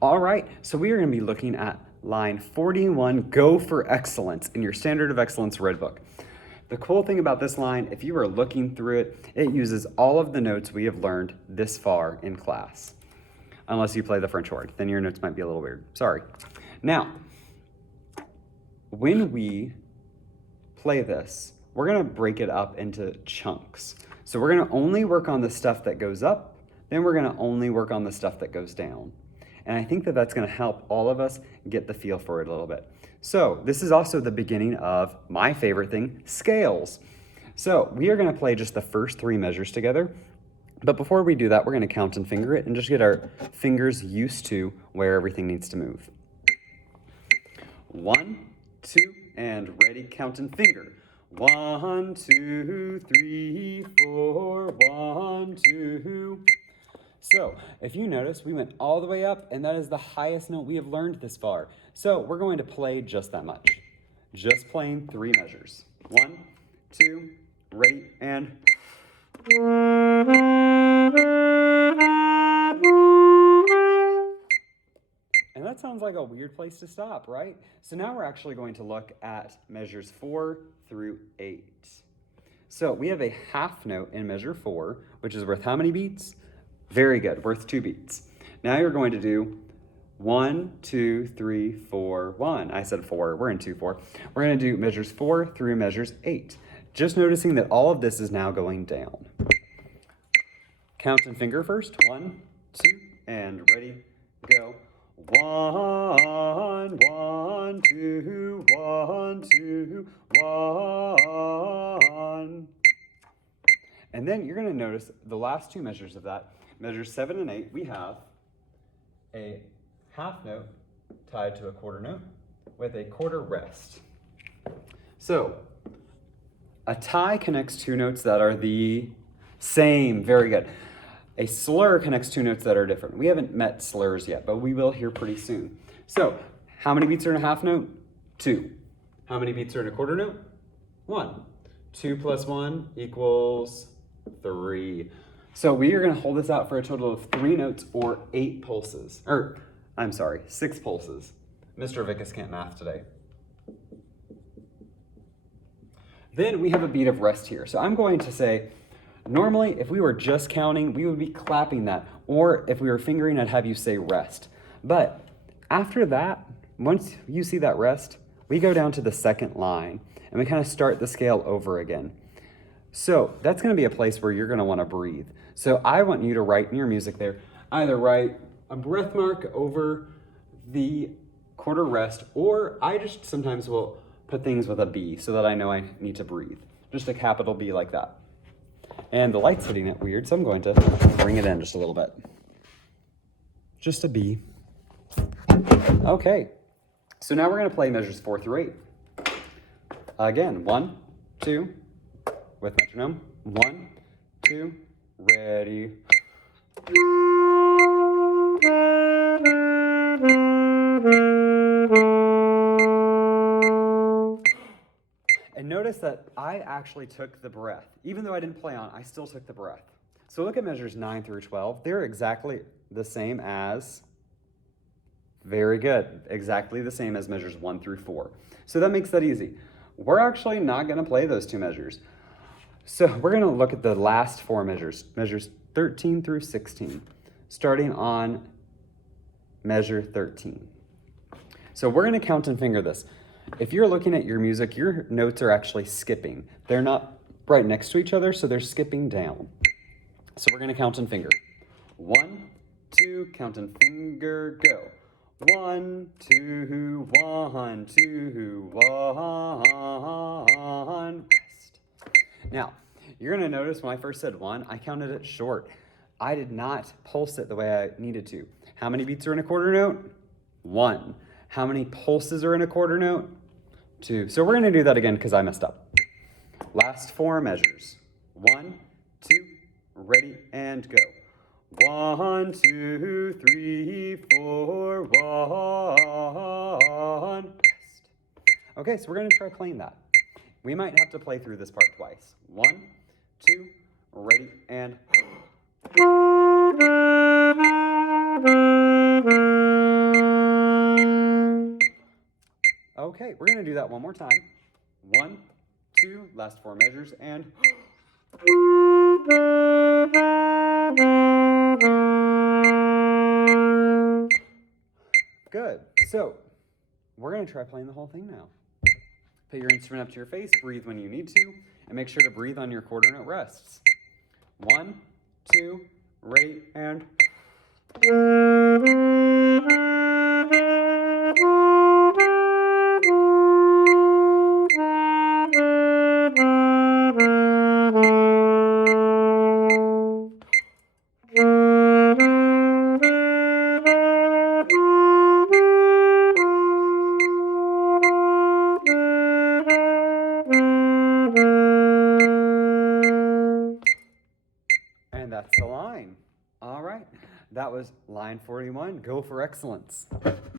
All right, so we are going to be looking at line 41, Go for Excellence, in your Standard of Excellence Red Book. The cool thing about this line, if you are looking through it, it uses all of the notes we have learned this far in class. Unless you play the French horn, then your notes might be a little weird. Sorry. Now, when we play this, we're going to break it up into chunks. So we're going to only work on the stuff that goes up, then we're going to only work on the stuff that goes down. And I think that that's going to help all of us get the feel for it a little bit. So this is also the beginning of my favorite thing, scales. So we are going to play just the first three measures together. But before we do that, we're going to count and finger it and just get our fingers used to where everything needs to move. 1, 2, and ready, count and finger. 1, 2, 3, 4, 1, 2. So if you notice, we went all the way up, and that is the highest note we have learned this far. So we're going to play just that much. Just playing three measures. 1, 2, ready, and... And that sounds like a weird place to stop, right? So now we're actually going to look at measures 4 through 8. So we have a half note in measure 4, which is worth how many beats? Very good, worth 2 beats. Now you're going to do 1, 2, 3, 4, 1. I said 4, we're in 2/4. We're going to do measures 4 through measures 8. Just noticing that all of this is now going down. Count and finger first. 1, 2, and ready, go. 1, 1, 2, 1, 2, 1. And then you're going to notice the last two measures of that, measures 7 and 8, we have a half note tied to a quarter note with a quarter rest. So a tie connects two notes that are the same. Very good. A slur connects two notes that are different. We haven't met slurs yet, but we will here pretty soon. So how many beats are in a half note? 2. How many beats are in a quarter note? 1. 2 plus 1 equals 3. So we are going to hold this out for a total of 3 notes or 8 pulses. I'm sorry, 6 pulses. Mr. Vickus can't math today. Then we have a beat of rest here. So I'm going to say, normally if we were just counting, we would be clapping that. Or if we were fingering, I'd have you say rest. But after that, once you see that rest, we go down to the second line and we kind of start the scale over again. So that's going to be a place where you're going to want to breathe. So I want you to write in your music there, either write a breath mark over the quarter rest, or I just sometimes will put things with a B so that I know I need to breathe. Just a capital B like that. And the light's hitting it weird, so I'm going to bring it in just a little bit. Just a B. Okay, so now we're going to play measures 4 through 8. Again, 1, 2, with metronome. 1, 2, ready. And notice that I actually took the breath. Even though I didn't play on, I still took the breath. So look at measures 9 through 12. They're exactly the same as, very good, exactly the same as measures 1 through 4. So that makes that easy. We're actually not going to play those two measures. So we're going to look at the last 4 measures, measures 13 through 16, starting on measure 13. So we're going to count and finger this. If you're looking at your music, your notes are actually skipping. They're not right next to each other, so they're skipping down. So we're going to count and finger. 1, 2, count and finger, go. 1, 2, 1, 2, 1, rest. Now, you're going to notice when I first said 1, I counted it short. I did not pulse it the way I needed to. How many beats are in a quarter note? 1. How many pulses are in a quarter note? 2. So we're going to do that again because I messed up. Last 4 measures. 1, 2, ready, and go. 1, 2, 3, 4, 1, rest. Okay, so we're going to try playing that. We might have to play through this part twice. 1, 2, ready, and... Okay, we're gonna do that one more time. 1, 2, last 4 measures, and good. So we're gonna try playing the whole thing now. Put your instrument up to your face, breathe when you need to, and make sure to breathe on your quarter note rests. 1, 2, rate, and that's the line. All right, that was line 41. Go for excellence.